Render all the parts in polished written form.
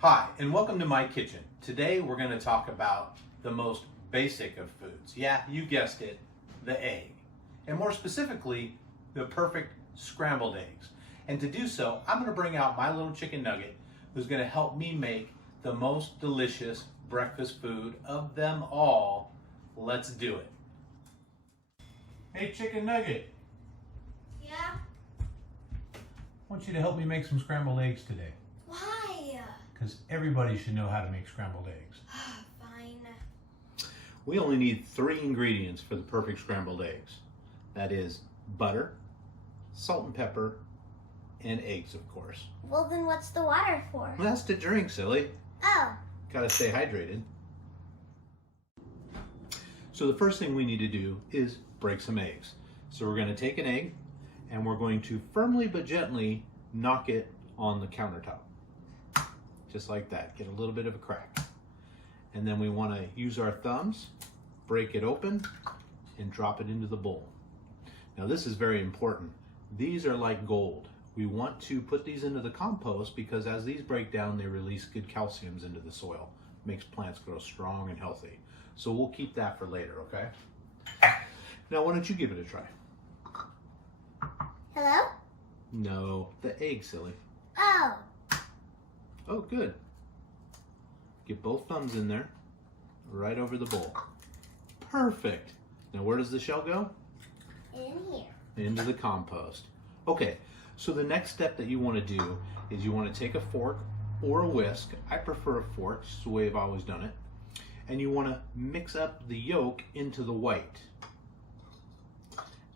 Hi, and welcome to my kitchen. Today we're going to talk about the most basic of foods. Yeah, you guessed it, the egg. And more specifically, the perfect scrambled eggs. And to do so, I'm going to bring out my little chicken nugget who's going to help me make the most delicious breakfast food of them all. Let's do it. Hey, chicken nugget. Yeah? I want you to help me make some scrambled eggs today. Why? Because everybody should know how to make scrambled eggs. Fine. We only need 3 ingredients for the perfect scrambled eggs. That is butter, salt and pepper, and eggs, of course. Well, then what's the water for? Well, that's to drink, silly. Oh. Gotta stay hydrated. So the first thing we need to do is break some eggs. So we're going to take an egg and we're going to firmly but gently knock it on the countertop. Just like that. Get a little bit of a crack. And then we want to use our thumbs, break it open, and drop it into the bowl. Now this is very important. These are like gold. We want to put these into the compost because as these break down, they release good calciums into the soil. Makes plants grow strong and healthy. So we'll keep that for later, okay? Now why don't you give it a try? Hello? No, the egg, silly. Oh. Oh, good. Get both thumbs in there, right over the bowl. Perfect. Now where does the shell go? In here. Into the compost. Okay, so the next step that you want to do is you want to take a fork or a whisk. I prefer a fork, it's the way I've always done it. And you want to mix up the yolk into the white.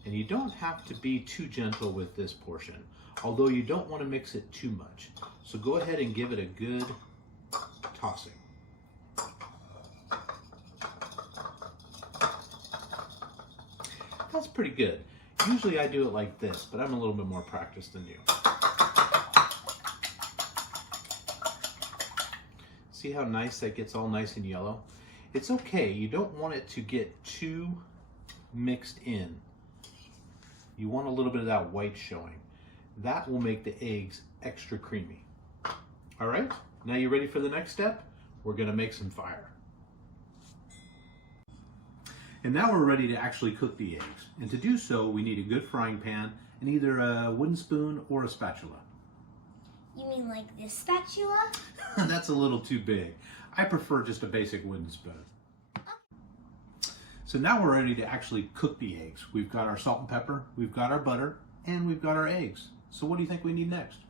And you don't have to be too gentle with this portion, although you don't want to mix it too much. So go ahead and give it a good tossing. That's pretty good. Usually I do it like this, but I'm a little bit more practiced than you. See how nice that gets all nice and yellow? It's okay, you don't want it to get too mixed in. You want a little bit of that white showing. That will make the eggs extra creamy. All right, now you ready for the next step? We're gonna make some fire. And now we're ready to actually cook the eggs. And to do so, we need a good frying pan and either a wooden spoon or a spatula. You mean like this spatula? That's a little too big. I prefer just a basic wooden spoon. So now we're ready to actually cook the eggs. We've got our salt and pepper, we've got our butter, and we've got our eggs. So what do you think we need next?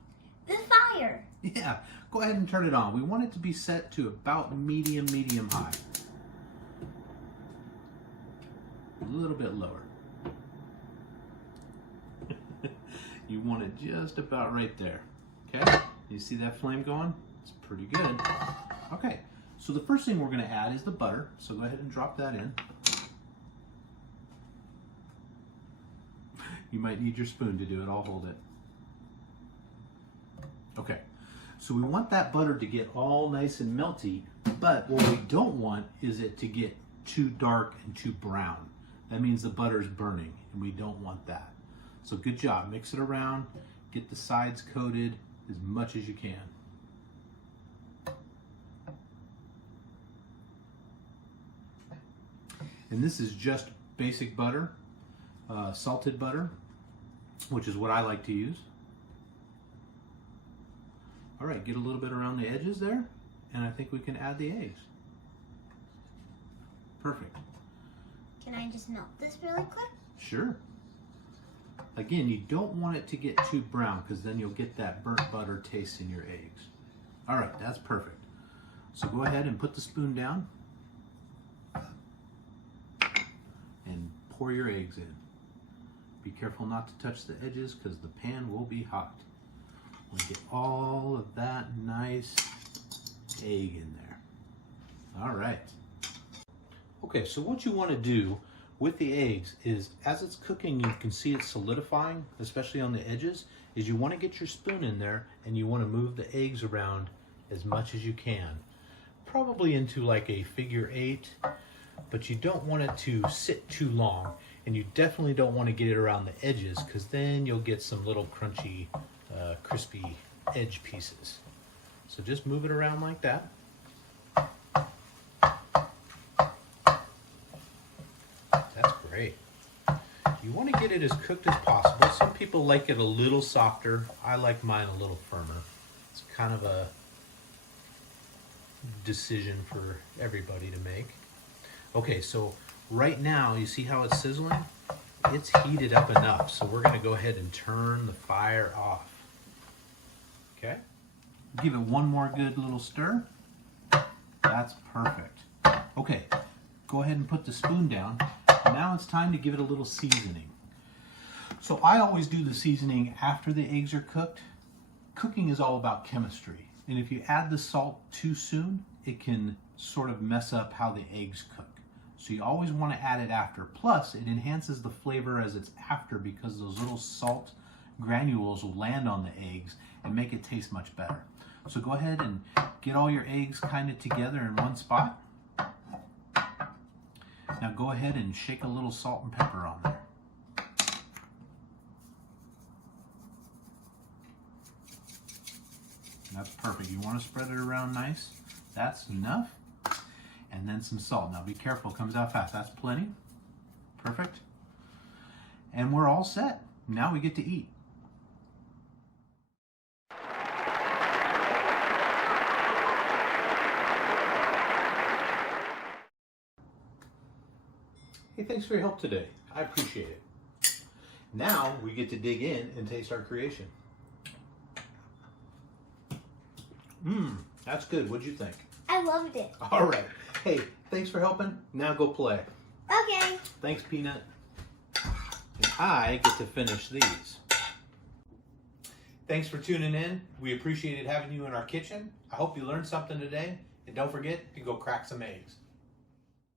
The fire. Yeah, go ahead and turn it on. We want it to be set to about medium high. A little bit lower. You want it just about right there. Okay, you see that flame going? It's pretty good. Okay, so the first thing we're gonna add is the butter. So go ahead and drop that in. You might need your spoon to do it, I'll hold it. Okay, so we want that butter to get all nice and melty, but what we don't want is it to get too dark and too brown. That means the butter's burning, and we don't want that. So good job, mix it around, get the sides coated as much as you can. And this is just basic butter, salted butter, which is what I like to use. All right, get a little bit around the edges there, and I think we can add the eggs. Perfect. Can I just melt this really quick? Sure. Again, you don't want it to get too brown because then you'll get that burnt butter taste in your eggs. All right, that's perfect. So go ahead and put the spoon down and pour your eggs in. Be careful not to touch the edges because the pan will be hot. We'll get all of that nice egg in there. All right. Okay, so what you want to do with the eggs is, as it's cooking, you can see it solidifying, especially on the edges, is you want to get your spoon in there and you want to move the eggs around as much as you can. Probably into like a figure 8, but you don't want it to sit too long, and you definitely don't want to get it around the edges because then you'll get some little crunchy, crispy edge pieces. So just move it around like that. That's great. You want to get it as cooked as possible. Some people like it a little softer. I like mine a little firmer. It's kind of a decision for everybody to make. Okay, so right now, you see how it's sizzling? It's heated up enough, so we're going to go ahead and turn the fire off. Okay? Give it one more good little stir. That's perfect. Okay, go ahead and put the spoon down. Now it's time to give it a little seasoning. So I always do the seasoning after the eggs are cooked. Cooking is all about chemistry, and if you add the salt too soon, it can sort of mess up how the eggs cook. So you always want to add it after. Plus, it enhances the flavor as it's after because those little salt granules will land on the eggs and make it taste much better. So go ahead and get all your eggs kind of together in one spot. Now go ahead and shake a little salt and pepper on there. That's perfect. You want to spread it around nice. That's enough. And then some salt. Now be careful, it comes out fast. That's plenty. Perfect. And we're all set. Now we get to eat. Hey, thanks for your help today. I appreciate it. Now we get to dig in and taste our creation. That's good. What'd you think? I loved it. All right. Hey, thanks for helping. Now go play. Okay. Thanks, Peanut. And I get to finish these. Thanks for tuning in. We appreciated having you in our kitchen. I hope you learned something today. And don't forget to go crack some eggs.